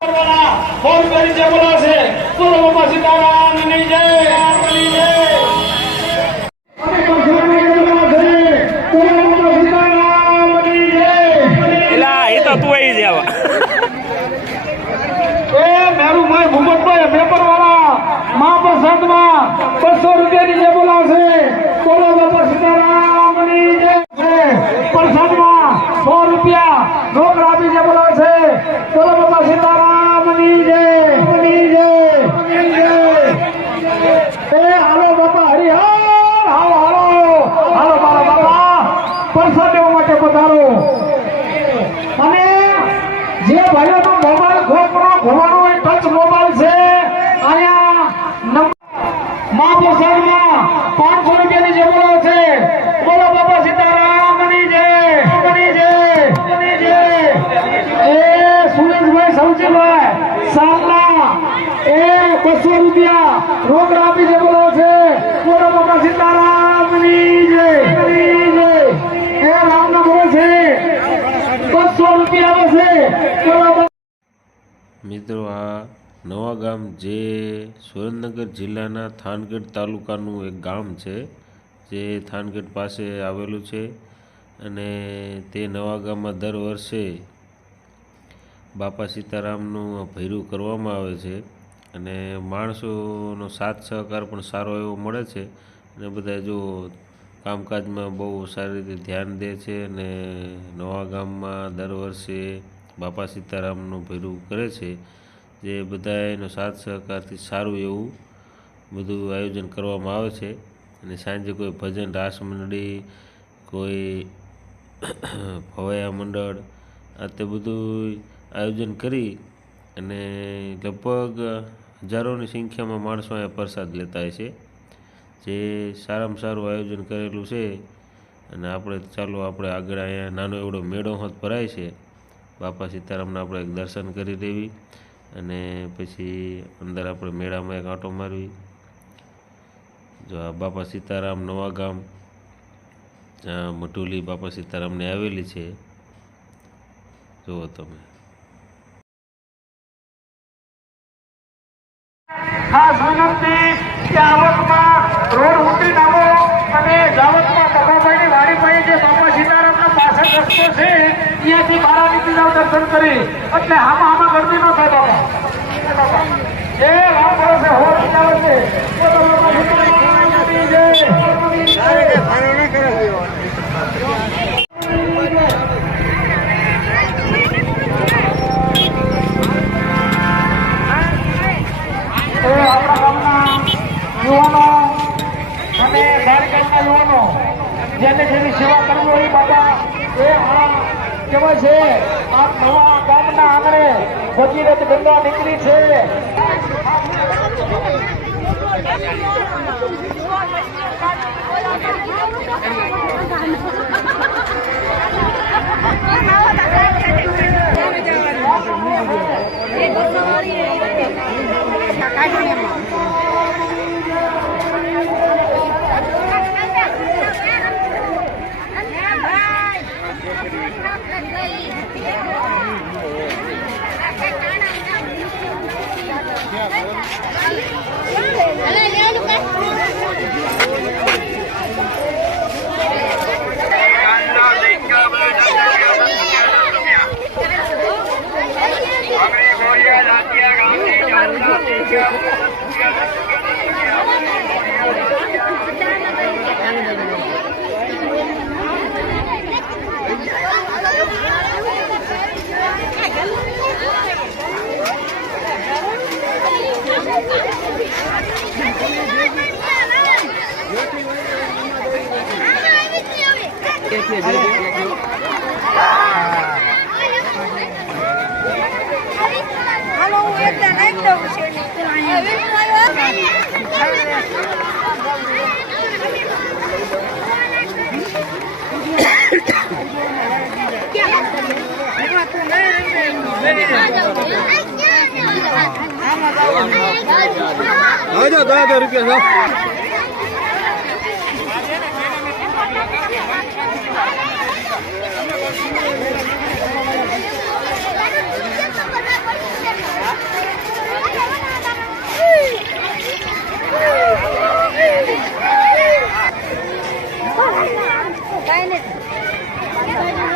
phone કરી જે બોલાશે બોલો બાપા સીતારામ ની જય ની જય એલા એ તો તું આવી જાવ એ મેરું ભાઈ ભૂમતભાઈ પેપર વાળા મહાપ્રસાદમાં 200 રૂપિયાની જે બોલાશે બોલો બાપા સીતારામ ની જય પ્રસાદમાં 100 રૂપિયા રોકડા આપી જે બોલાશે બોલો બાપા સીતારામ ની જય એ હાલો બાપા હરિહર હાલો હાલો હાલો મારા બાપા પ્રસાદ લેવા માટે પધારો અને જે ભાઈઓનો મોબાઈલ ખોવાનો હોય ટચ મોબાઈલ છે અહીંયા મહાપ્રસાદમાં 500 રૂપિયાની જે બોલો છે બોલો બાપા સીતારામની જય એ સુરેશભાઈ સૌજીભાઈ સાલના એ 200 રૂપિયા રોકડા આપી જે બોલો છે બોલો બાપા સીતારામની જય એ રામના બોલે છે 200 રૂપિયા આવે છે બોલો મિત્રો આ નવા ગામ જે સુરેન્દ્રનગર જિલ્લાના થાનગઢ તાલુકાનું એક ગામ છે જે થાનગઢ પાસે આવેલું છે અને તે નવા ગામમાં દર વર્ષે બાપા સીતારામનું ભૈરું કરવામાં આવે છે અને માણસોનો સાથ સહકાર પણ સારો એવો મળે છે અને બધા જો કામકાજમાં બહુ સારી રીતે ધ્યાન દે છે અને નવા ગામમાં દર વર્ષે બાપા સીતારામનું ભૈરું કરે છે જે બધાનો સાથ સહકારથી સારું એવું બધું આયોજન કરવામાં આવે છે અને સાંજે કોઈ ભજન રાસ મંડળી કોઈ ભવાયા મંડળ આ તે બધું આયોજન કરી અને લગભગ હજારોની સંખ્યામાં માણસો અહીંયા પ્રસાદ લેતા હોય છે જે સારામાં સારું આયોજન કરેલું છે અને આપણે ચાલો આપણે આગળ અહીંયા નાનો એવડો મેળો હોત ભરાય છે બાપા સીતારામના આપણે એક દર્શન કરી દેવી અને પછી અંદર આપણે મેળામાં એક આંટો મારવી જો આ બાપા સીતારામ નવા ગામ જ્યાં મટુલી બાપા સીતારામની આવેલી છે જુઓ તમે ખાસ વિનંતી કે આવકમાં રોડ ઊંડી નામો અને જાવતમાં બગાભાઈની વાડી પાસે જે બાપા સીતારામના પાછળ રસ્તો છે ત્યાંથી બહાર નીકળી જાવ દર્શન કરી એટલે આમાં ગરદી ન થાય બાપા એ રામ ભરોસે હોશ આવે છે યુવાનો અને કાર્યકર્તા યુવાનો જેને જેની સેવા કરવી હોય બાબા એ આ કહેવાય છે આ નવા ગામના આંગણે ભગીરથ ગંગા નીકળી છે ₹1000 રૂપિયા કાંઈ નથી